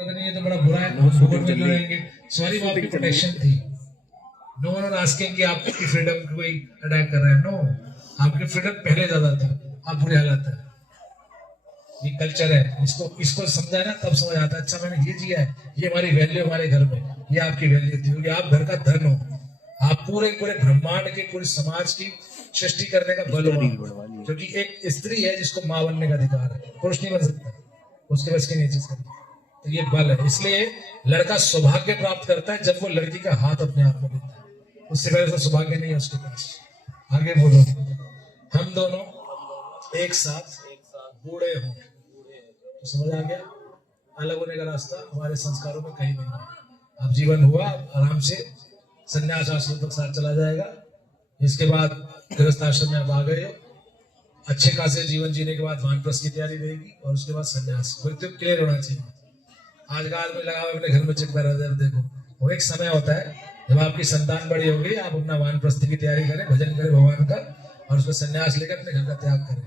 ये तो बड़ा बुरा है, शूटिंग चल रही है। सॉरी, वो आपकी प्रोटेक्शन थी। नो वन आस्किंग कि आपकी फ्रीडम को कोई अटैक कर रहा है। नो, आपकी फ्रीडम पहले ज्यादा था, अब बुरे हालात है। ये कल्चर है, इसको समझा ना तब समझ आता है। अच्छा, मैंने ये जिया है, ये हमारी वैल्यू हमारे घर में, ये आपकी वैल्यू थी क्योंकि आप घर का धन हो। आप पूरे पूरे ब्रह्मांड के पूरे समाज की सृष्टि करने का बल हो, क्योंकि एक स्त्री है जिसको मां बनने का अधिकार है, पुरुष नहीं बन सकता, उसके बस की नहीं चीज करनी। तो ये बल है, इसलिए लड़का सौभाग्य प्राप्त करता है जब वो लड़की का हाथ अपने आप में लेता है। उससे पहले तो सौभाग्य नहीं है उसके पास। आगे बोलो। हम दोनों एक साथ बूढ़े हों, तो समझ आ गया, अलग होने का रास्ता हमारे संस्कारों में कहीं नहीं है। अब जीवन हुआ, आराम से संन्यास आश्रम तक साथ चला जाएगा। इसके बाद गृहस्थ आश्रम में आप आ गए हो, अच्छे खासे जीवन जीने के बाद वानप्रस्थ की तैयारी रहेगी और उसके बाद संन्यास। मृत्यु क्लियर होना चाहिए। आज का आदमी लगा अपने घर में चिपका रहता है। देखो, वो एक समय होता है जब आपकी संतान बड़ी होगी, आप अपना वानप्रस्थ की तैयारी करें, भजन करें भगवान का, और उसको संन्यास लेकर अपने घर का त्याग करें।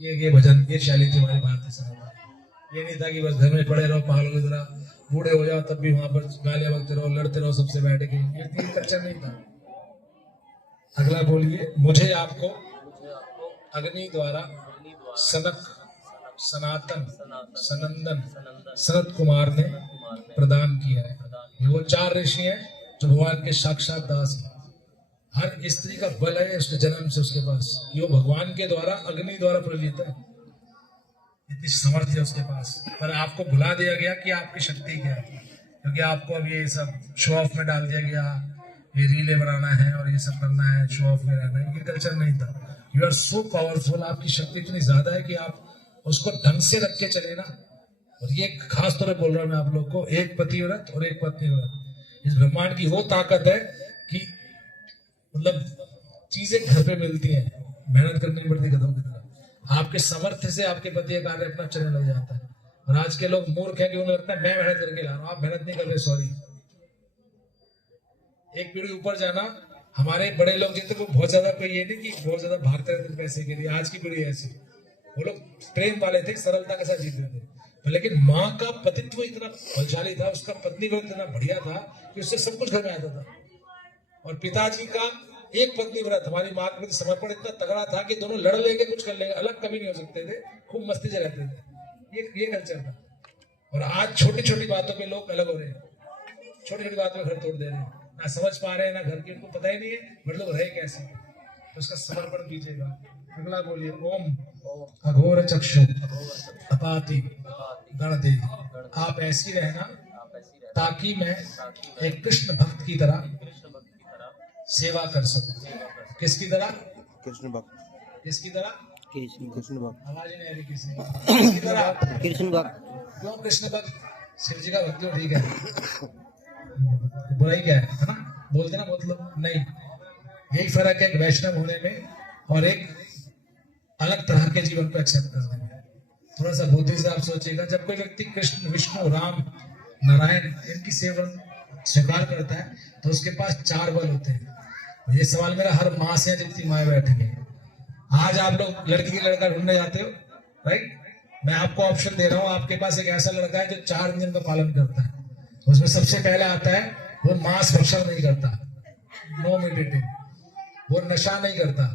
ये भजन, ये शैली थी हमारी भारतीय समाज। ये नहीं था कि बस घर में पड़े रहो, पागलों की तरह बूढ़े हो जाओ तब भी वहां पर गालियां बकते रहो, लड़ते रहो सबसे बैठ के। ये कल्चर नहीं था। अगला बोलिए। मुझे आपको अग्नि द्वारा सनक, सनातन, सनंदन, सनत कुमार ने प्रदान किया है। ये वो 4 ऋषि हैं जो भगवान के साक्षात दास हैं। हर स्त्री का बल है उसके जन्म से उसके पास, ये भगवान के द्वारा अग्नि द्वारा प्रेरित है। इतनी समर्थ है उसके पास, पर आपको भुला दिया गया कि आपकी शक्ति क्या है, क्योंकि आपको अब ये सब शो ऑफ में डाल दिया गया। ये रीले बनाना है और ये सब करना है, शो ऑफ में रहना है, ये कल्चर नहीं था। यू आर सो पावरफुल, आपकी शक्ति इतनी ज्यादा है कि आप उसको ढंग से रख के चले ना। और ये खास तौर पर बोल रहा हूं मैं आप लोग को, एक पतिव्रत और एक पत्नी व्रत, इस ब्रह्मांड की वो ताकत है कि मतलब चीजें घर पे मिलती हैं, मेहनत करनी नहीं पड़ती गधों की तरह। आपके सामर्थ्य से आपके पति का कार्य अपना चलने लग जाता है। और आज के लोग मूर्ख हैं कि उन्हें लगता है मैं मेहनत करके ला रहा हूं। आप मेहनत नहीं कर रहे, सॉरी। एक पीढ़ी ऊपर जाना, हमारे बड़े लोग जितने को बहुत ज्यादा, कोई ये नहीं कि बहुत ज्यादा भागते रहते पैसे के लिए। आज की पीढ़ी ऐसी, वो लोग प्रेम वाले थे, सरलता के साथ जीते थे। लेकिन माँ का पतित्व इतना बलशाली था, उसका पत्नी व्रत इतना बढ़िया था कि उससे सब कुछ घर में आता था। और पिताजी का एक पत्नी व्रत, हमारी माँ के प्रति समर्पण इतना तगड़ा था कि दोनों लड़ लेंगे, कुछ कर लेंगे, अलग कभी नहीं हो सकते थे, खूब मस्ती से रहते थे। ये कल्चर था। और आज छोटी छोटी बातों पे लोग अलग हो रहे हैं, छोटी छोटी बातों में घर तोड़ दे रहे हैं, ना समझ पा रहे हैं ना घर की, उनको पता ही नहीं है बड़े लोग रहे कैसे। तो उसका समर्पण कीजिएगा। अगला बोलिए। ओम अघोर चक्षु अपाति गणदेवी। आप ऐसी रहना ताकि मैं एक कृष्ण भक्त की तरह सेवा कर सकूं। किसकी तरह? कृष्ण भक्त। किसकी तरह? कृष्ण भक्त। आवाज नहीं आ रही किसी किसकी तरह? कृष्ण भक्त। क्यों कृष्ण भक्त? शिव जी का भक्त हो, ठीक है। बुराई क्या है ना? बोलते ना मतलब नहीं। यही फर्क है एक वैष्णव होने में और एक अलग तरह के जीवन को एक्सेप्ट करने में। थोड़ा सा बुद्धि से आप सोचिएगा, जब कोई व्यक्ति कृष्ण, विष्णु, राम, नारायण इनकी सेवा स्वीकार करता है तो उसके पास 4 बल होते हैं। ये सवाल मेरा हर माँ से जितनी माएँ बैठी हैं। आज आप लोग लड़की की लड़का ढूंढने जाते हो, राइट? मैं आपको ऑप्शन दे रहा हूँ, आपके पास एक ऐसा लड़का है जो 4 नियम का पालन करता है। उसमें सबसे पहले आता है, वो मांस भक्षण नहीं करता, नो मीट ईटिंग, वो नशा नहीं करता,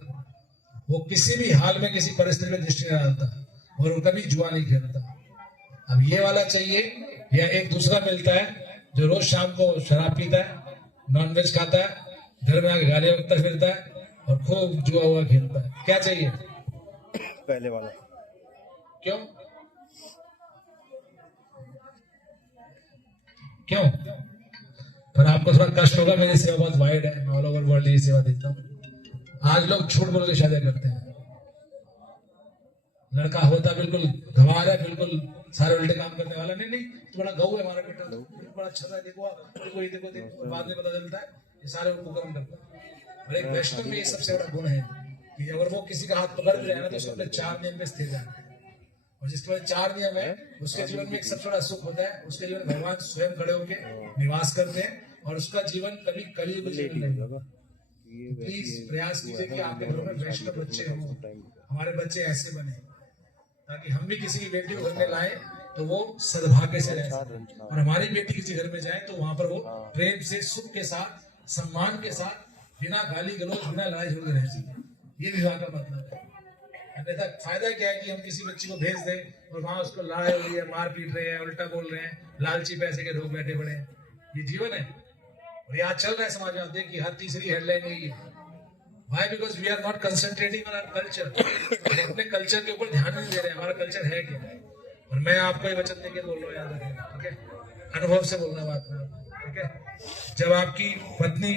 वो किसी भी हाल में किसी परिस्थिति में दृष्टि नहीं डालता, और वो कभी जुआ नहीं खेलता। अब ये वाला चाहिए, या एक दूसरा मिलता है जो रोज शाम को शराब पीता है, नॉनवेज खाता है, घर में आके गालियां बकता फिरता है और खूब जुआ हुआ खेलता है। क्या चाहिए? पहले वाला। क्यों? क्यों? पर आपको थोड़ा कष्ट होगा, मेरी सेवा बहुत वाइड है, मैं ऑल ओवर वर्ल्ड ये सेवा देता हूँ। आज लोग झूठ बोल के शादी करते हैं। लड़का होता बिल्कुल गंवार है, बिल्कुल सारे उल्टे काम करने वाला, नहीं नहीं तो बड़ा गऊ है हमारा बेटा, बड़ा अच्छा है, देखो देखो, बाद में पता चलता है ये सारे उपकरण करता है। और एक वैष्णव में ये सबसे बड़ा गुण है कि अगर वो किसी का हाथ पकड़ रहे हैं ना तो उसको अपने 4 नियम में स्थिर रहना है। और जिसके बाद 4 नियम है उसके जीवन में एक सबसे बड़ा सुख होता है। उसके जीवन में भगवान स्वयं खड़े होकर निवास करते हैं और उसका जीवन कभी कली नहीं होगा। प्लीज प्रयास कीजिए कि आपके घरों में वैष्णव बच्चे हों, हमारे बच्चे ऐसे बने, ताकि हम भी किसी की बेटी को घर में लाए तो वो सद्भाग्य से रह सके। और हमारी बेटी किसी घर में जाए तो वहां पर वो प्रेम से, सुख के साथ, सम्मान के साथ, बिना गाली गलौज, बिना लड़ाई झगड़े रह सके। ये विवाह का मतलब है। अन्यथा फायदा क्या है कि हम किसी बच्ची को भेज दें और वहां उसको लड़ाई हो रही है, मार पीट रहे हैं, उल्टा बोल रहे हैं, लालची पैसे के लोग बैठे पड़े हैं। ये जीवन है। और यहाँ चल रहा है समाज में, आप देखिए हर तीसरी हेडलाइन यही है। Why? Because we are not concentrating on our culture. हम अपने कल्चर के ऊपर ध्यान नहीं दे रहे हैं। हमारा कल्चर है क्या? और मैं आपको ये वचन देके बोल रहा हूँ, याद रखें, ठीक है? अनुभव से बोलना बात में, ठीक है? जब आपकी पत्नी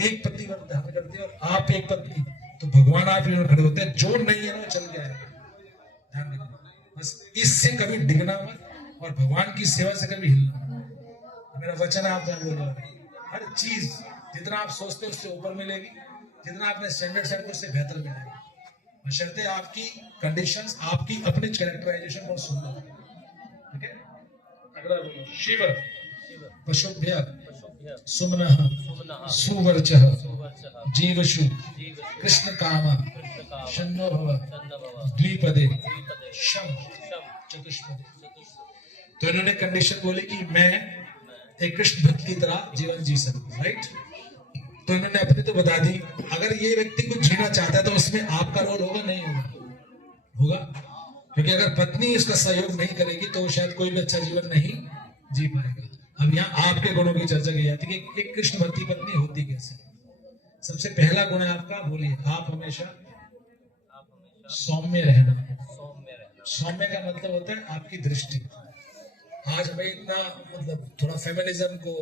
एक पति पर ध्यान करती है और आप एक पत्नी, तो भगवान आप ही खड़े होते हैं। जो नहीं है ना चल के आएगा। ध्यान रखना, बस इससे कभी डिगना मत और भगवान की सेवा से कभी हिलना मत। मेरा वचन है, आप बोल रहे हो, हर चीज जितना आप सोचते हो उससे ऊपर मिलेगी, जितना आपने स्टैंडर्ड सेट उससे बेहतर मिलेगा। बशर्ते आपकी कंडीशंस, आपकी अपनी कैरेक्टराइजेशन बहुत सुंदर है, ठीक है? अगला बोलो, शिव पशुभ्य सुमनः सुवर्चः जीवशु कृष्ण काम शन्नो भव द्विपदे शम चतुष्पदे। तो इन्होंने कंडीशन बोली कि मैं एक कृष्ण भक्त की तरह जीवन जी सकूं, राइट? तो इन्होंने अपनी तो बता दी। अगर ये व्यक्ति कुछ जीना चाहता है तो उसमें आपका रोल होगा, नहीं होगा? होगा, क्योंकि अगर पत्नी इसका सहयोग नहीं करेगी तो शायद कोई भी अच्छा जीवन नहीं जी पाएगा। अब यहाँ आपके गुणों की चर्चा की जाती है कि एक कृष्ण भक्ति पत्नी होती कैसे। सबसे पहला गुण है आपका, बोलिए, आप हमेशा सौम्य रहना। सौम्य का मतलब होता है आपकी दृष्टि। आज हमें इतना मतलब थोड़ा फेमिनिज्म को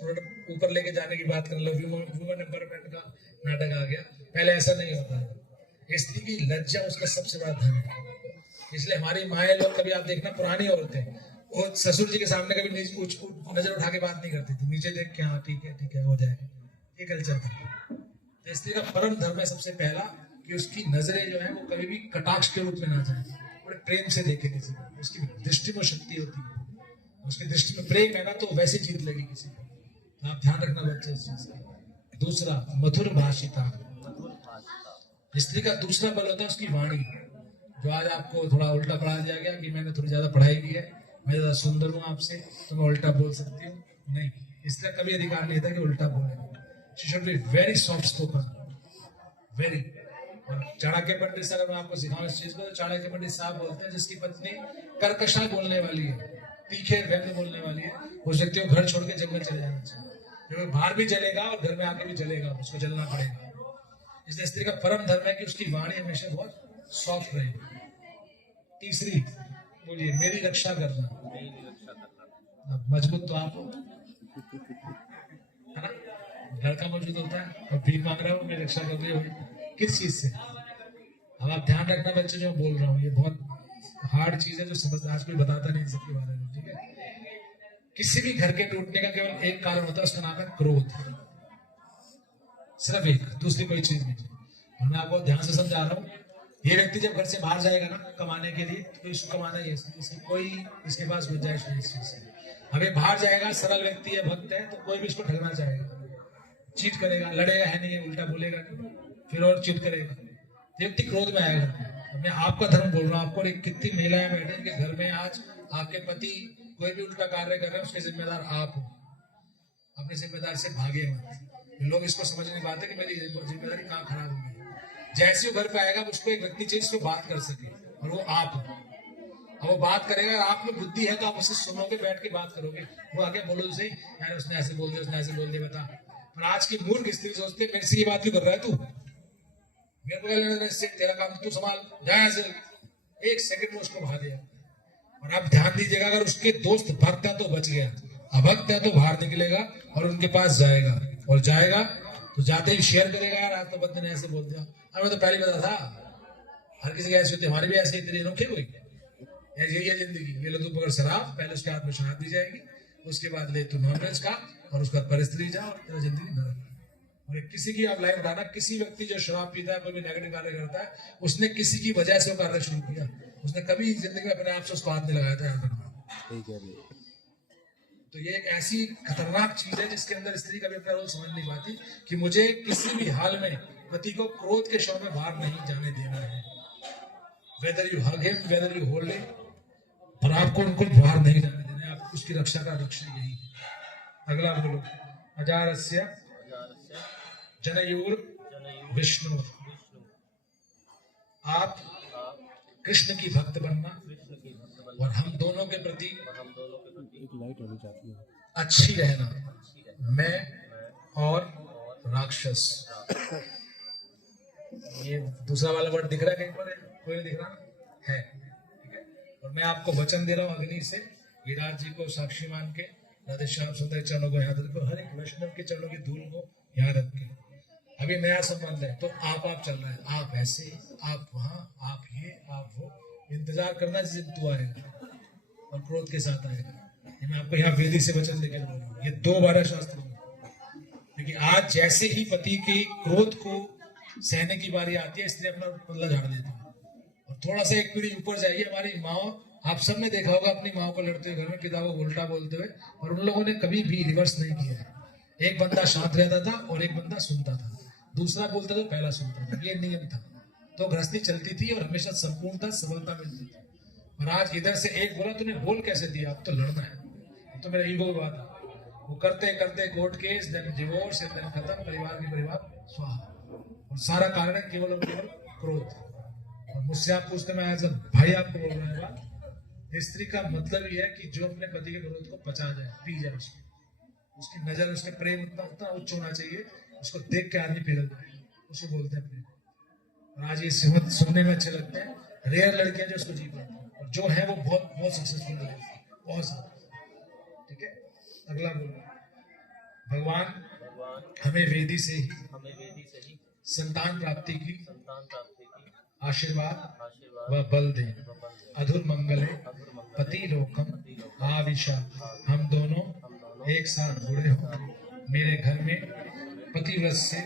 थोड़ा ऊपर लेके जाने की बात कर लो, वुमेन एम्पावरमेंट का नाटक आ गया। पहले ऐसा नहीं होता है। स्त्री की लज्जा उसका सबसे बड़ा धन है। इसलिए हमारी माएँ लोग, कभी आप देखना, पुरानी औरतें वो ससुर जी के सामने कभी नजर उठा के बात नहीं करती थी, नीचे देख के हाँ ठीक है हो जाएगा। ये कल्चर था। तो स्त्री का परम धर्म है सबसे पहला कि उसकी नजरें जो है वो कभी भी कटाक्ष के रूप में ना जाए, बड़े प्रेम से देखे किसी को। उसकी दृष्टि में शक्ति होती है, उसकी दृष्टि में प्रेम है ना, तो वैसे जीत लेगी किसी को। तो आप ध्यान रखना बच्चे इस चीज का। दूसरा, मधुर भाषिता। स्त्री का दूसरा बल होता है उसकी वाणी। जो आज आपको थोड़ा उल्टा पढ़ा दिया गया कि मैंने थोड़ी ज्यादा पढ़ाई की है, मैं ज्यादा सुंदर हूँ आपसे, तो मैं उल्टा बोल सकती हूँ, नहीं, इसलिए कभी अधिकार नहीं था कि उल्टा बोले। She should be very soft spoken, very. और चाणक्य पंडित से अगर मैं आपको सिखाऊं इस चीज को, तो चाणक्य पंडित साहब बोलते हैं जिसकी पत्नी कर्कशा बोलने वाली है, तीखे व्यंग्य बोलने वाली है, उस व्यक्ति को घर छोड़ के जंगल चले जाना चाहिए। क्योंकि बाहर भी जलेगा और घर में आके भी जलेगा, उसको जलना पड़ेगा। इसलिए स्त्री का परम धर्म है कि उसकी वाणी हमेशा बहुत सॉफ्ट रहे। तीसरी, बोलिए, मेरी रक्षा करना। अब मजबूत तो आप हो, है ना? लड़का मौजूद होता है और भीख मांग रहा हो, मेरी रक्षा कर रही हो, किस चीज से? अब आप ध्यान रखना बच्चे, जो बोल रहा हूँ ये बहुत हार्ड चीज है, जो समझ आज कोई बताता नहीं सबके बारे में, ठीक है? किसी भी घर के टूटने का केवल एक कारण होता है, उसका नाम है क्रोध। सिर्फ एक, दूसरी कोई चीज नहीं। और मैं आपको ध्यान से समझा रहा हूँ, ये व्यक्ति जब घर से बाहर जाएगा ना कमाने के लिए, तो इसको कमाना ही है, कोई इसके पास गुंजाइश नहीं इस चीज से। अब ये बाहर जाएगा, सरल व्यक्ति है, भक्त है, तो कोई भी इसको ठगना चाहेगा, चीट करेगा, लड़ेगा है नहीं है, उल्टा बोलेगा फिर और चीट करेगा, व्यक्ति क्रोध में आएगा। मैं आपका धर्म बोल रहा हूँ, आपको कितनी महिलाएं बैठे कि घर में आज आपके पति कोई भी उल्टा कार्य कर रहे हैं, उसके जिम्मेदार आप हो। अपनी जिम्मेदारी से भागे मत। लोग इसको समझ नहीं पाते कि मेरी जिम्मेदारी कहाँ खराब हो गई। जैसे वो घर पे आएगा, उसको एक व्यक्ति चाहिए जिसको बात कर सके, और वो आप हो। अब वो बात करेगा, आप में बुद्धि है तो आप उसे सुनोगे, बैठ के बात करोगे। वो आगे बोलो तो सही, यार उसने ऐसे बोल दिया, उसने ऐसे बोल दिया, बता। पर आज की मूर्ख स्त्री सोचते मेरे से ये बात क्यों कर रहा है तू, मेरे को लेना इससे, तेरा काम तू संभाल, जाए से एक सेकंड में उसको भगा दिया। और आप ध्यान दीजिएगा, अगर उसके दोस्त भक्त है तो बच गया, अभक्त है तो बाहर निकलेगा और उनके पास जाएगा, और जाएगा तो जाते ही शेयर करेगा, यार आज तो बंदे ने ऐसे बोल दिया। हमें तो पहले पता था, हर किसी की ऐसी होती है, हमारी भी ऐसी तेरी अनोखी हुई। यही है जिंदगी। ये लो तू पकड़ शराब, पहले उसके हाथ में शराब दी जाएगी, उसके बाद ले तू नॉनवेज का, और उसके बाद परिस्त्री जा, और तेरा जिंदगी नरक। और किसी की आप लाइफ उठाना, किसी व्यक्ति जो शराब पीता है, कोई भी नेगेटिव कार्य करता है, उसने किसी की वजह से वो कार्य शुरू किया, उसने कभी जिंदगी में अपने आप से उसको हाथ नहीं लगाया था, याद रखना। तो ये एक ऐसी खतरनाक चीज है जिसके अंदर स्त्री कभी अपना रोल समझ नहीं पाती कि मुझे किसी भी हाल में पति को क्रोध के शव में बाहर नहीं जाने देना है। Whether you hug him, whether you hold him, और आपको उनको बाहर नहीं जाने देना है। आप उसकी रक्षा का रक्षा यही है। अगला बोलो, अजारस्य जनयूर विष्णु। आप कृष्ण की भक्त बनना और हम दोनों के प्रति एक लाइट होनी चाहती है। अच्छी रहना, मैं और राक्षस। ये दूसरा वाला वर्ड दिख रहा है कहीं पर? कोई नहीं दिख रहा है, ठीक है। और मैं आपको वचन दे रहा हूँ अग्नि से, गिरिराज जी को साक्षी मान के, राधे श्याम सुंदर के चरणों को याद रखो, हर एक वैष्णव के चरणों की धूल को याद रख के। अभी नया संबंध है तो आप चल रहा है, आप ऐसे, आप वहां, आप ये, आप वो, इंतजार करना जिस दिन तू आएगा और क्रोध के साथ आएगा। ये मैं आपको यहाँ वेदी से वचन देकर बोल रहा हूँ, ये 2 बार शास्त्र में, क्योंकि आज जैसे ही पति के क्रोध को सहने की बारी आती है, स्त्री अपना पल्ला झाड़ देती है। और थोड़ा सा एक पीढ़ी ऊपर जाइए, हमारी माँ, आप सबने देखा होगा अपनी माँ को लड़ते हुए घर में, किताबों को उल्टा बोलते हुए, और उन लोगों ने कभी भी रिवर्स नहीं किया है। एक बंदा शांत रहता था और एक बंदा सुनता था, दूसरा बोलता था पहला सुनता था, ये नियम था। तो गृहस्थी चलती थी और हमेशा संपूर्णता सफलता मिलती थी। और आज इधर से एक बोला, तूने बोल कैसे दिया, अब तो लड़ना है, तो मेरा ईगो की बात है। वो करते करते court case, then divorce, then खत्म, परिवार की परिवार स्वाहा। और सारा कारण है केवल और केवल क्रोध। और मुझसे आप पूछते, मैं एज अ भाई आपको बोल रहा है बात, स्त्री का मतलब ये है कि जो अपने पति के क्रोध को पचा जाए, पी जाए, उसकी नजर, उसके प्रेम उतना उच्च होना चाहिए, उसको देख के आदमी पिघल जाए, उसे बोलते हैं प्रेम। और आज ये सुनने में अच्छे लगते हैं, रेयर लड़कियां जो उसको जी पाती हैं, और जो है वो बहुत बहुत सक्सेसफुल है, बहुत सारा, ठीक है। अगला बोलो, भगवान हमें वेदी से ही संतान प्राप्ति की आशीर्वाद व बल दे। अधुर मंगले पति लोकम आविशा। हम दोनों एक साथ जुड़े हो मेरे घर में, पतिव्रत से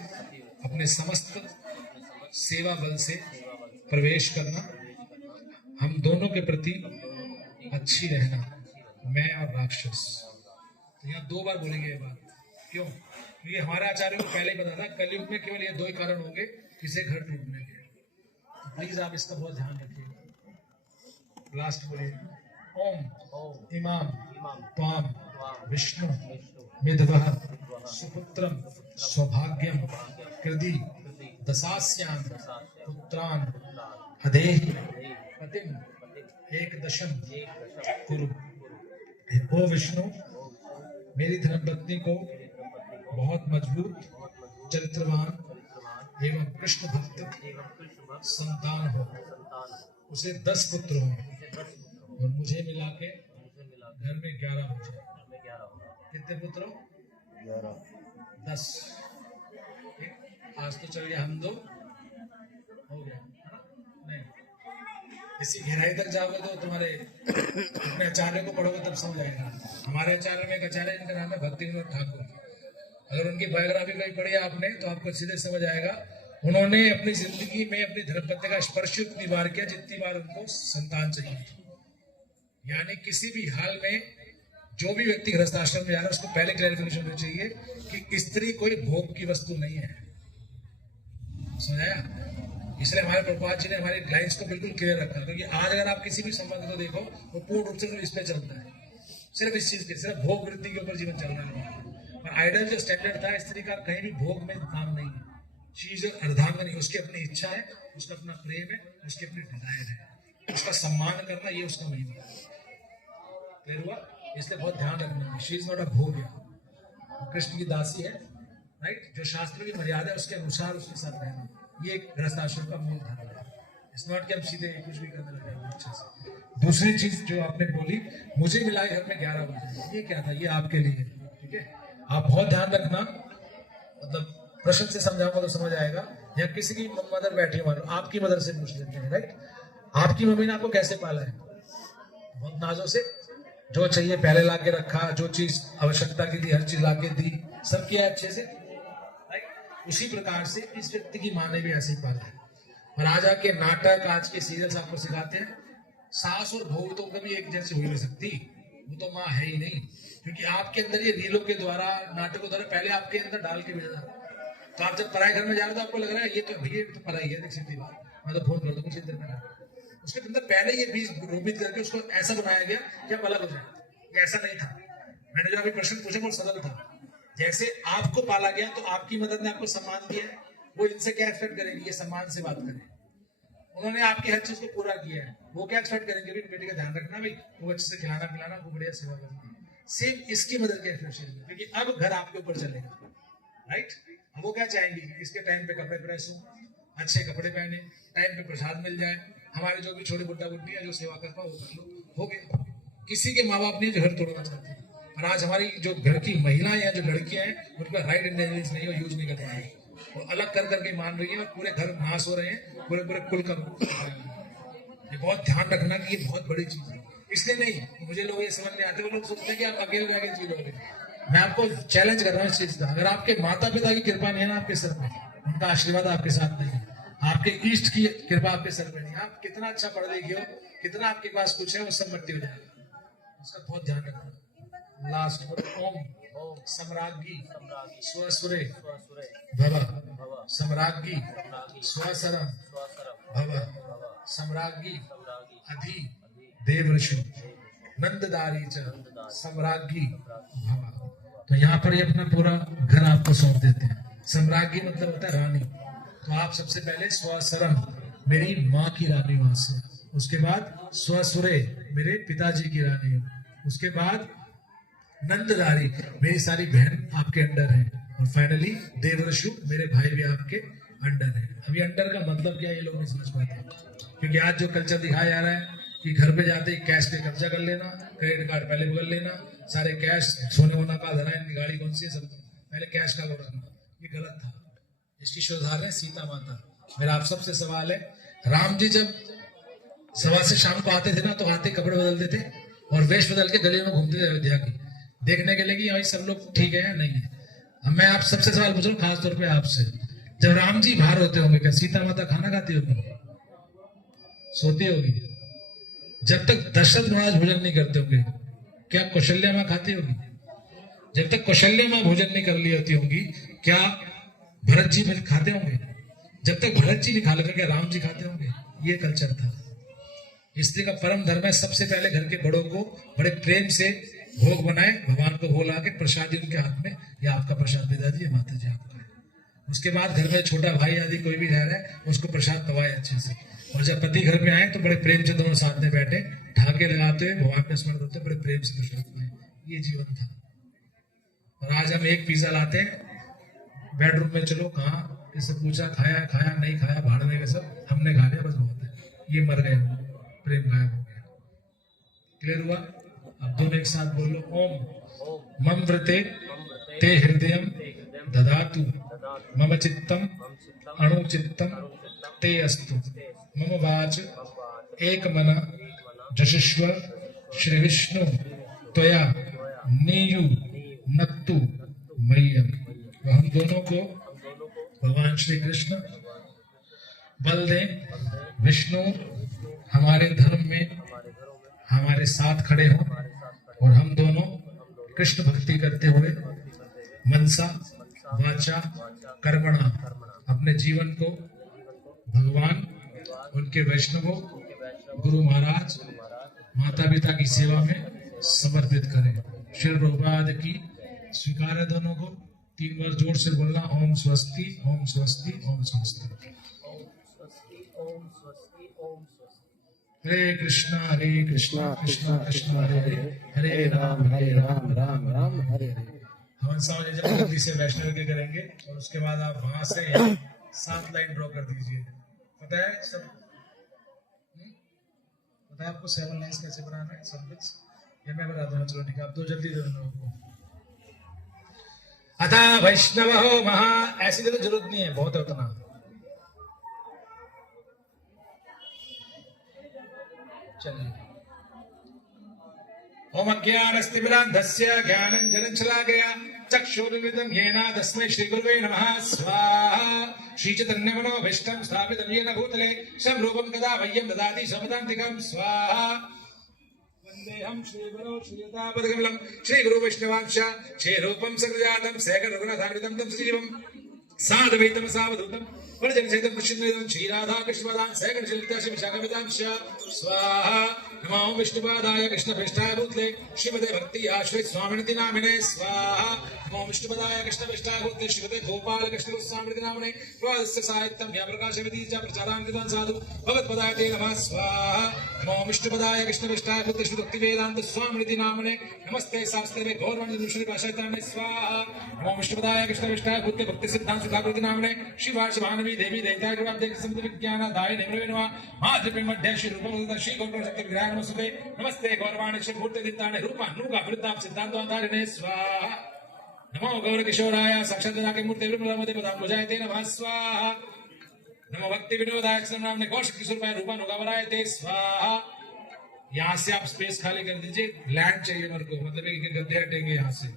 अपने समस्त सेवा बल से प्रवेश करना, हम दोनों के प्रति अच्छी रहना, मैं और राक्षस। तो यहाँ 2 बार बोलेंगे ये बात, क्यों? क्योंकि हमारे आचार्य को पहले ही पता था कलयुग में केवल ये 2 ही कारण होंगे किसी घर टूटने के। तो प्लीज आप इसका बहुत ध्यान रखिए। लास्ट बोलिए, ओम इमाम त्वाम विष्णु विद्वः सुपुत्रम सौभाग्यम कृदि दशास्याम पुत्रान अदेहि पतिम एकदशम कुरु। ओ विष्णु, मेरी धर्मपत्नी को बहुत मजबूत, चरित्रवान एवं कृष्ण भक्त संतान हो, उसे 10 पुत्र हो और मुझे मिला के घर में 11 हो जाए। कितने पुत्र हो? 10। आज तो चल गया, हम 2 हो गया, नहीं इसी गहराई तक जाओगे तो तुम्हारे अपने आचार्य को पढ़ोगे तब समझ आएगा। हमारे आचार्य में एक आचार्य, इनका नाम है भक्ति विनोद ठाकुर। अगर उनकी बायोग्राफी कहीं पढ़ी आपने तो आपको सीधे समझ आएगा, उन्होंने अपनी जिंदगी में अपनी धर्मपत्नी का स्पर्श उतनी बार किया जितनी बार उनको संतान चाहिए। यानी किसी भी हाल में जो भी व्यक्ति गृहस्थ आश्रम में जा रहा है उसको पहले क्लैरिफिकेशन होनी चाहिए कि स्त्री कोई भोग की वस्तु नहीं है। समझाया? इसलिए हमारे प्रभुपाद जी ने हमारी लाइन्स को बिल्कुल क्लियर रखा, क्योंकि आज अगर आप किसी भी संबंध को देखो वो पूर्ण रूप से इस पे चलता है, सिर्फ इस चीज के, सिर्फ भोग वृद्धि के ऊपर जीवन चल रहा है। और आइडल जो स्टैंडर्ड था स्त्री का, कहीं भी भोग में काम नहीं है, चीज अर्धांगनी, उसकी अपनी इच्छा है, उसका अपना प्रेम है, उसकी अपनी डिजायर है, उसका सम्मान करना ये उसका महिमा है। क्लियर हुआ? इसलिए बहुत ध्यान रखना, शी इज नॉट अ भोग, कृष्ण की दासी है, राइट? जो शास्त्र की मर्यादा है उसके अनुसार उसके साथ रहना, ये एक गृहस्थ आश्रम का मूल धर्म है। इट्स नॉट कि हम सीधे कुछ भी करने लगे अच्छे से। दूसरी चीज जो आपने बोली, मुझे मिला घर में 11 बजे, ये क्या था? ये आपके लिए, ठीक है? आप बहुत ध्यान रखना, मतलब प्रश्न से समझाऊंगा तो समझ आएगा। या किसी की मदर बैठी मान लो, आपकी मदर से पूछ लेते हैं, राइट? आपकी मम्मी ने आपको कैसे पाला है? बहुत नाजों से, जो चाहिए पहले ला के रखा, जो चीज आवश्यकता की थी हर चीज ला के दी, सब किया अच्छे से, राइट? उसी प्रकार से इस व्यक्ति की माँ ने भी ऐसे ही पाला है। और आज आके नाटक, आज के सीरियल्स आपको सिखाते हैं सास और बहू तो कभी एक जैसे हो ही नहीं सकती, वो तो माँ है ही नहीं, क्योंकि आपके अंदर ये रीलों के द्वारा, नाटकों द्वारा पहले आपके अंदर डाल के भेजा जाता है। तो आप जब पराए घर में जा रहे हो तो आपको लग रहा है ये तो भैया तो पराई है, देख सीधी बात, मैं तो फोन कर दूंगा चिंता में, उसके अंदर पहले ये बीज रोपित करके उसको ऐसा बनाया गया कि आप अलग हो जाए। ये ऐसा नहीं था। मैंने जो अभी प्रश्न पूछा वो सरल था। जैसे आपको पाला गया तो आपकी मदद ने आपको सम्मान दिया है, वो इनसे क्या एक्सपेक्ट करेंगे? ये सम्मान से बात करें। उन्होंने आपकी हर चीज को पूरा किया है, वो क्या एक्सपेक्ट करेंगे? भी बेटे का ध्यान रखना भाई, वो अच्छे से खिलाना पिलाना, वो बढ़िया सेवा करना। सेम इसकी मदद की एक्सपेक्टेशन, क्योंकि अब घर आपके ऊपर चलेगा, राइट? अब वो क्या चाहेंगे? इसके टाइम पे कपड़े प्रेस हो, अच्छे कपड़े पहने, टाइम पे प्रसाद मिल जाए, हमारे जो भी छोटे बुड्ढा बुड्ढी है जो सेवा कर पाओ वो कर लो, हो गया। किसी के माँ बाप नहीं जो घर तोड़ना चाहते हैं, और आज हमारी जो घर की महिलाएं हैं, जो लड़कियां हैं, उनका राइट इंटेलिजेंस नहीं है, यूज नहीं कर पा रही, वो अलग कर करके मान रही है, और पूरे घर नाश हो रहे हैं, पूरे पूरे कुल का। ये बहुत ध्यान रखना कि ये बहुत बड़ी चीज है। इसलिए नहीं, मुझे लोग ये समझ नहीं आते, वो लोग सोचते हैं कि आप अकेले रह के जी लोगे। मैं आपको चैलेंज कर रहा हूँ इस चीज का। अगर आपके माता पिता की कृपा नहीं है ना आपके सर पे, उनका आशीर्वाद आपके साथ नहीं है, आपके इष्ट की कृपा आपके सर पे नहीं, आप कितना अच्छा पढ़ लिखे हो, कितना आपके पास कुछ है, वो सब मट्टी हो जाएगा। उसका बहुत ध्यान रखना। लास्ट ओम सम्राज्ञी स्वसुरे भव, सम्राज्ञी स्वसरम भव, सम्राज्ञी अधि देवऋषि नंददारी च सम्राज्ञी भव। तो यहाँ पर ये अपना पूरा घर आपको सौंप देते हैं। सम्राज्ञी मतलब होता है रानी। तो आप सबसे पहले स्वसरम, मेरी माँ की रानी वहां से, उसके बाद स्वसुरे, मेरे पिताजी की रानी हो, उसके बाद नंददारी, मेरी सारी बहन आपके अंडर है, और फाइनली देवऋषु, मेरे भाई भी आपके अंडर है। अभी अंडर का मतलब क्या ये लोग नहीं समझ पाते, क्योंकि आज जो कल्चर दिखाया जा रहा है कि घर पे जाते ही कैश पे कब्जा कर लेना, क्रेडिट कार्ड पहले बदल लेना, सारे कैश, सोने वोना का धरा, इनकी गाड़ी कौन सी है, सब पहले कैश का वो रखना, ये गलत था। इसकी शोधार है सीता माता। मेरा आप सबसे सवाल है, राम जी जब सभा से शाम को आते थे ना, तो आते कपड़े बदलते थे और वेश बदल के गली में घूमते थे अयोध्या की, देखने के लिए कि यहाँ सब लोग ठीक है या नहीं है। अब मैं आप सबसे सवाल पूछ रहा हूँ, खासतौर पे आपसे, जब राम जी बाहर होते होंगे, क्या सीता माता खाना खाती होगी? सोती होगी? जब तक दशरथ महाराज भोजन नहीं करते होंगे, क्या कौशल्या माँ खाती होगी? जब तक कौशल्या माँ भोजन नहीं कर ली होती होंगी, क्या भरत जी फिर खाते होंगे? जब तक भरत जी नहीं खा लेते, क्या राम जी खाते होंगे? ये कल्चर था। स्त्री का परम धर्म है, सबसे पहले घर के बड़ों को बड़े प्रेम से भोग बनाए, भगवान को भोग ला के प्रसादी उनके हाथ में, या आपका प्रसाद पिताजी या माता जी आपका। उसके बाद घर में छोटा भाई आदि कोई भी रह रहा है, उसको प्रसाद पवाए अच्छे से, और जब पति घर में आए तो बड़े प्रेम से दोनों साथ में बैठे, ढाके लगाते हुए भगवान का स्मरण करते, बड़े प्रेम से प्रसाद पाए। ये जीवन था। और आज हम एक पिज्जा लाते हैं, बेडरूम में चलो, कहाँ इससे पूछा, खाया खाया नहीं खाया, भाड़ने का सब हमने खा लिया, बस बहुत है, ये मर गए, प्रेम गायब हो गया। क्लियर हुआ? अब दोनों एक साथ बोलो, ओम मम वृते ते हृदयम ददातु मम चित्तम अणुचित्तम ते अस्तु मम वाच एक मन जशिष्व श्री विष्णु त्वया नीयु नत्तु मय्यम। तो हम दोनों को भगवान श्री कृष्ण बल दें, विष्णु हमारे धर्म में हमारे साथ खड़े हों, और हम दोनों कृष्ण भक्ति करते हुए मनसा वाचा कर्मणा अपने जीवन को भगवान, उनके वैष्णवों, गुरु महाराज, माता पिता की सेवा में समर्पित करें। श्री प्रभुपाद की स्वीकार है दोनों को। 3 बार जोर से बोलना, ओम स्वस्ति ओम स्वस्ति ओम स्वस्ति। हरे कृष्णा कृष्णा कृष्णा हरे हरे, हरे राम राम राम हरे हरे। हवन साहब जल्दी से वैष्णव के करेंगे, और उसके बाद आप वहां से 7 लाइन ड्रॉ कर दीजिए। पता है सब? पता है आपको 7 लाइन्स कैसे बनाना है सब कुछ? ये मैं बता दूंगा, चलो ठीक है, आप 2 जल्दी दे दो आपको। अथा वैष्णव हो महा, ऐसी तो जरूरत नहीं है, बहुत है उतना। चलिए, ओम अज्ञानस्तिमिरान्धस्य ज्ञानञ्जनशलाकया चक्षुरुन्मिलितं येन तस्मै श्रीगुरुवे नमः। स्वाहा। श्रीचैतन्यमनोभीष्टं स्थापितं येन भूतले स्वं रूपं कदा मह्यं ददाति स्वपदान्तिकं। स्वाहा। वन्देऽहं श्रीगुरो श्रीयुतापदकमलं श्रीगुरुवैष्णवांश श्रीरूपं सकृजातं शेखररघुनाथामृतं तं सजीवं साधुवैतं सावधूतं परिजनसहितं कृष्णेदं श्रीराधा कृष्णपदां शेखरशिलिता श्रीविशाखमितांश स्वाहा नमो विष्णुपादाय कृष्णपिष्ठाय भूतले श्रीमते भक्ति आश्रय स्वामिनिति नामिने स्वाहा नमो विष्णुपादाय कृष्णपिष्ठाय भूतले श्रीमते गोपाल कृष्ण गोस्वामिनिति नामिने प्रवादस्य साहित्यं ज्ञाप्रकाशमिति च प्रचारान्वितान् साधु भगवत्पदाय ते नमः स्वाहा नमो विष्णुपादाय कृष्णपिष्ठाय भूतले श्री भक्ति वेदांत स्वामिनिति नामिने नमस्ते शास्त्रे गौरवाणी दुष्टि भाषायताने स्वाहा नमो विष्णुपादाय कृष्णपिष्ठाय भूतले भक्ति सिद्धांत सुधाकृति नामिने श्री वार्षभानवी देवी दैताय कृपाब्दे समिति विज्ञान दाय निम्रविनवा मातृपिं मध्ये श्री रूपमुद्र श्री गौरव शक्ति विग्रह नमस्ते नमस्ते गौरवाणी श्री मूर्ति दिताने रूपा नुगा वृद्धाप सिद्धांतवंतारिणे स्वाहा नमो गौर किशोराय साक्षात विनायक मूर्ति विमलमते पदाम्बुजायते नमः स्वाहा नमो भक्ति विनोदाय नाम ने गौश किशोर रूपा नुगा वरायते स्वाहा यहाँ से आप स्पेस खाली कर दीजिए लैंड चाहिए मेरे को मतलब एक गद्दे हटेंगे यहाँ से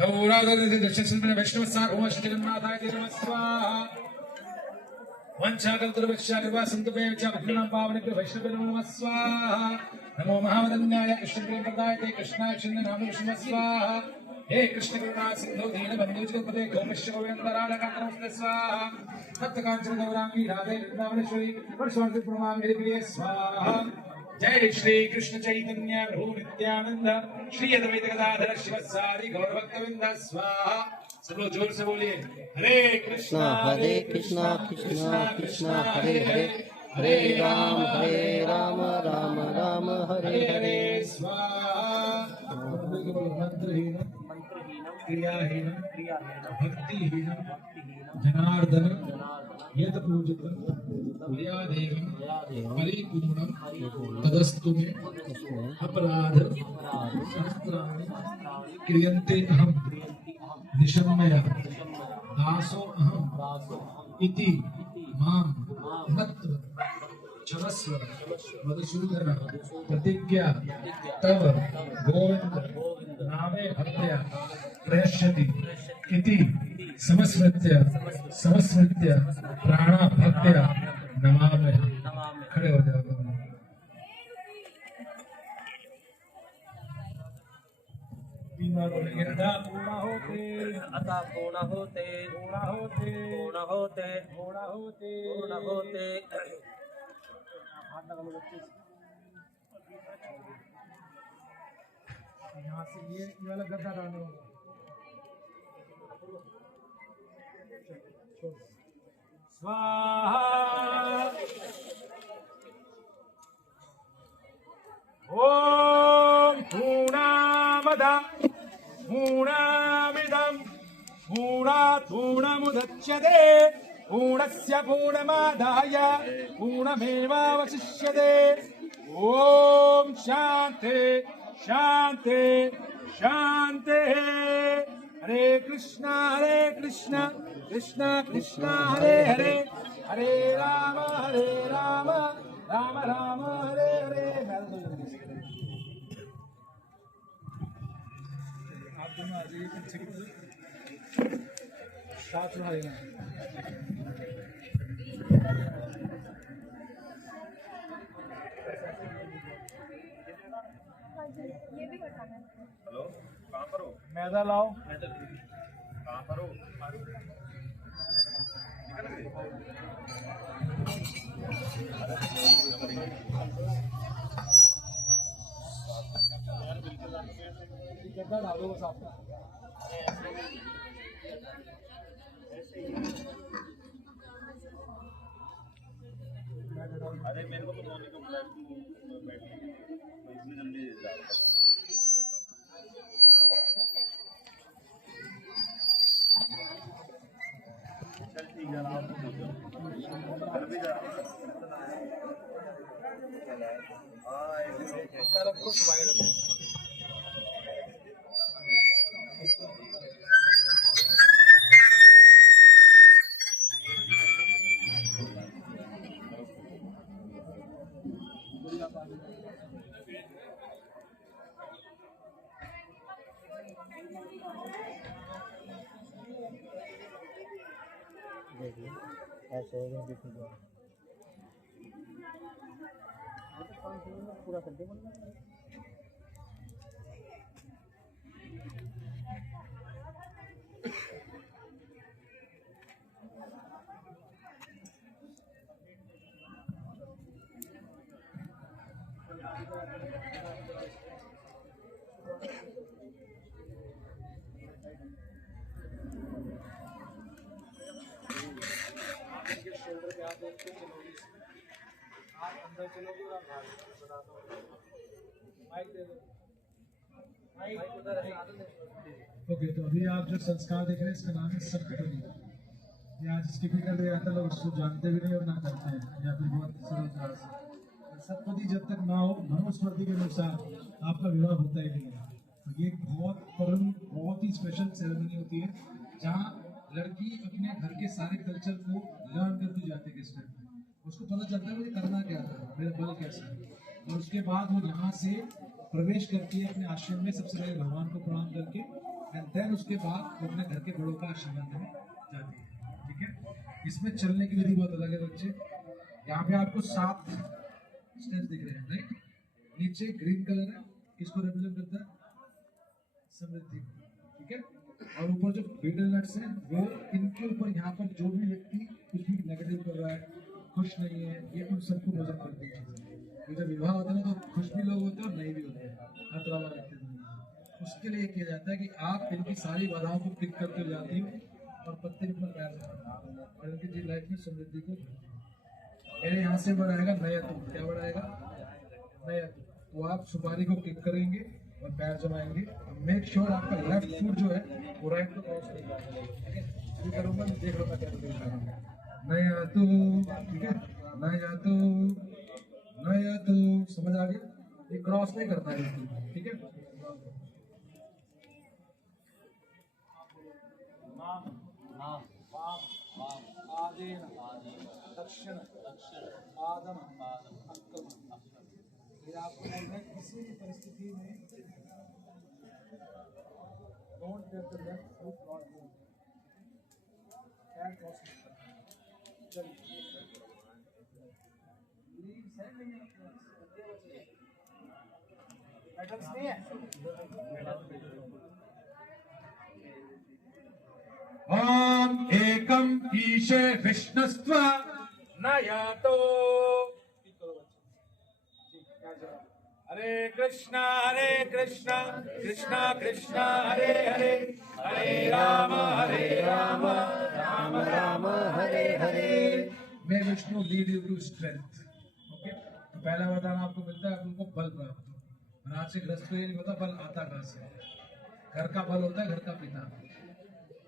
गौराधर दर्शन वैष्णव सार ओम श्री जगन्नाथाय ते नमः स्वाहा वंशाकल्पतरुभ्यश्च कृपा सन्तुभ्यः च भक्तिनां पावनेभ्यो वैष्णवेभ्यो नमः स्वाहा नमो महावदन्याय कृष्णप्रेमप्रदाय ते कृष्णाय नाम नमः स्वाहा हे कृष्ण करुणा सिंधु दीनबन्धु जगत्पते गोपश्च गोविन्दराणकान्तनमस्ते स्वाहा तप्तकाञ्चन गौरांगी राधे वृन्दावनेश्वरी वर्षवर्षि प्रणमामि प्रिये स्वाहा जय श्री कृष्ण चैतन्य प्रभु नित्यानंद श्री अद्वैत गदाधर शिव सारी गौरभक्तवृंद स्वाहा सब लोग जोर से बोलिए हरे कृष्णा कृष्णा कृष्णा हरे हरे हरे राम राम राम हरे हरे स्वाहा मंत्रहीन क्रियाहीन भक्तिहीन जनार्दन यद पूजितं मया देवं परिपूर्णं तदस्तु मे अपराध सहस्राणि क्रियन्ते अहं निशम्मया दासो अहं इति मां नत्व क्षमस्व मधुसूदन प्रतिज्ञा तव गोविंद नामे भक्त्या प्रयश्यति इति समस्मृत्य प्राणा भक्त्या नमामि। खड़े हो जाओ। बोलेंगे अदा पूर्ण होते पूर्ण होते यहाँ से ये वाला गद्दा डालो। स्वाहा ओम पूर्णमदः पूर्णमिदं पूर्णात् पूर्णमुदच्यते पूर्णस्य पूर्णमादाय पूर्णमेवावशिष्यते। ओम शांति शांति शांति। हरे कृष्णा कृष्णा कृष्णा हरे हरे हरे राम राम राम हरे हरे। आप दोनों आ जाइए पीछे की तरफ, साथ में आइए। हेलो कहाँ पर हो? मैदा लाओ। कहाँ पर हो? निकल गए? गद्दा डालो बस आप। अरे मेरे को तो मोनी को बुलाया तू बैठी तो इसलिए जल्दी जा रहा था। चल ठीक है आप तो बोलो घर भी जा रहा हूँ। हाँ ऐसे कुछ वायरल है। ऐसे पूरा कर दे। सोचते चलोगे आप अंदर चलोगे और बाहर बताता हूँ माइक दे दो माइक उधर है ओके। तो अभी आप जो संस्कार देख रहे हैं इसका नाम है सप्तपदी। ये आज टिपिकल आता लोग उसको जानते भी नहीं और ना करते हैं या फिर बहुत सरल तरह से। सप्तपदी जब तक ना हो मनुस्मृति के अनुसार आपका विवाह होता ही नहीं है। तो ये बहुत ही स्पेशल सेरेमनी होती है जहाँ लड़की अपने घर के सारे कल्चर को लर्न करती जाती है। किस टाइम उसको पता चलता है मुझे करना क्या था, मेरा बल कैसा है, और उसके बाद वो यहाँ से प्रवेश करती है अपने आश्रम में। सबसे पहले भगवान को प्रणाम करके एंड देन उसके बाद वो अपने घर के बड़ों का आशीर्वाद में जाती है। ठीक है, इसमें चलने की विधि बहुत अलग है बच्चे। यहाँ पे आपको 7 स्टेप्स दिख रहे हैं राइट। नीचे ग्रीन कलर है, किसको रिप्रेजेंट करता है? समृद्धि। ठीक है, और ऊपर जो बीटल नट्स हैं वो इनके ऊपर यहाँ पर जो भी व्यक्ति कुछ भी नेगेटिव कर रहा है, खुश नहीं है, ये उन सबको वजन करती है। तो जब विवाह होता है ना तो खुश भी लोग होते हैं और नहीं भी होते हैं, हर तरह का व्यक्ति होते। उसके लिए किया जाता है कि आप इनकी सारी बाधाओं को टिक करते जाती हो और पत्ते पर पैर रखते और इनकी लाइफ में समृद्धि को भरती हो। मेरे यहाँ से बढ़ाएगा नया तुम, क्या बढ़ाएगा? नया तुम। तो आप सुपारी को किक करेंगे और पैर जमाएंगे। मेक श्योर आपका लेफ्ट फुट जो है वो राइट को क्रॉस नहीं करना। ठीक है, अभी करूँगा, देख लो मैं क्या करूँगा। नया तू, ठीक है, नया तू, नया तू, समझ आ गया? ये क्रॉस नहीं करता है, ठीक है। आदेन दक्षिण आदम अक्कम। ये आपको बोलना है किसी भी परिस्थिति में don't get the left foot not move, पैर क्रॉस मत करना। चलिए लीव साइड में मेटल्स नहीं है। ओम एकम ईशे विष्णुस्त्व नयातो। हरे कृष्णा कृष्णा कृष्णा हरे हरे, हरे राम राम राम हरे हरे। मैं Vishnu lead you to strength. Okay, तो पहला वरदान आपको मिलता है आपको बल प्राप्त हो। और आज से ग्रस्त को ये नहीं पता बल आता कहाँ से। घर का बल होता है घर का पिता,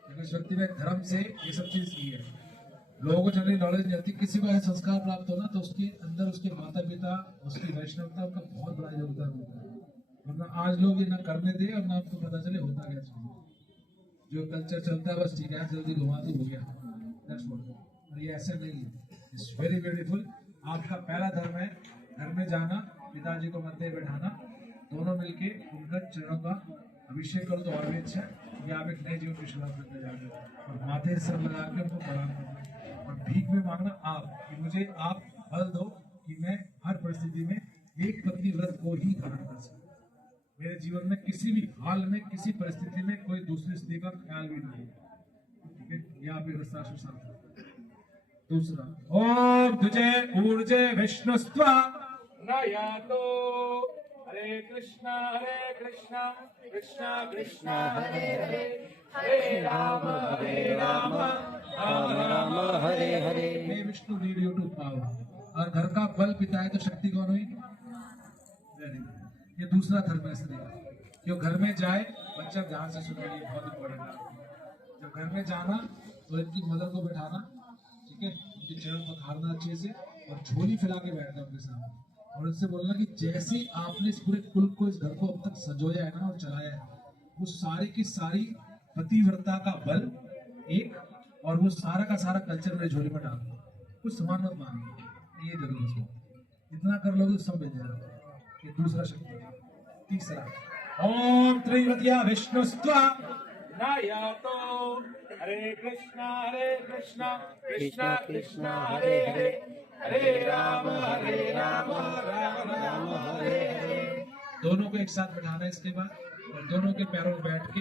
क्योंकि इस व्यक्ति ने धर्म से ये सब चीज की है। लोगों को जनरली नॉलेज नहीं होती। किसी को ऐसा संस्कार प्राप्त हो ना तो उसके अंदर उसके माता पिता, उसकी वैष्णवता, उनका बहुत बड़ा योगदान होता है। वरना आज लोग ये ना करने दे और ना आपको पता चले होता क्या चीज। जो कल्चर चलता है बस ठीक है, जल्दी घुमा दो, हो गया, दैट्स व्हाट। और ये ऐसा नहीं है, इट्स वेरी ब्यूटीफुल। आपका पहला धर्म है घर में जाना, पिताजी को मध्य बैठाना, दोनों मिलके उनका चरणों का अभिषेक करो तो और भी अच्छा है। या आप एक नए जीवन की शुरुआत करते जाएंगे और माथे सर लगा के उनको प्रणाम करना और भीख में मांगना आप कि मुझे आप बल दो कि मैं हर परिस्थिति में एक पत्नी व्रत को ही धारण कर सकूं। मेरे जीवन में किसी भी हाल में, किसी परिस्थिति में कोई दूसरी स्त्री का ख्याल भी नहीं है। ठीक है, यह आप एक साथ। दूसरा, ओम तुझे ऊर्जे विष्णुस्त्व नयातो। हरे कृष्णा कृष्णा कृष्णा हरे हरे, हरे राम राम राम हरे हरे। मैं Vishnu lead you to power. और घर का बल पिता है तो शक्ति कौन हुई? Very good. ये दूसरा धर्म है स्त्री का। जो घर में जाए, बच्चा ध्यान से सुनिए, बहुत इंपॉर्टेंट है। जब घर में जाना तो इनकी मदर को बैठाना, ठीक है, उनके चरण पखारना अच्छे से और झोली फैला के बैठना उनके सामने और उनसे बोलना कि जैसे आपने इस पूरे कुल को, इस घर को अब तक संजोया है ना और चलाया है, वो सारी की सारी पतिव्रता का बल एक, और वो सारा का सारा कल्चर मेरे झोली में डाल दो। कुछ समान मत मांगो, ये जरूर उसको इतना कर लोगे तो सब मिल जाएगा। ये दूसरा शब्द। तीसरा, ओम त्रिवतिया विष्णुस्त्व नयातो। हरे कृष्णा कृष्णा कृष्णा हरे हरे, हरे राम राम राम हरे हरे। दोनों को एक साथ बैठाना है इसके बाद और दोनों के पैरों में बैठ के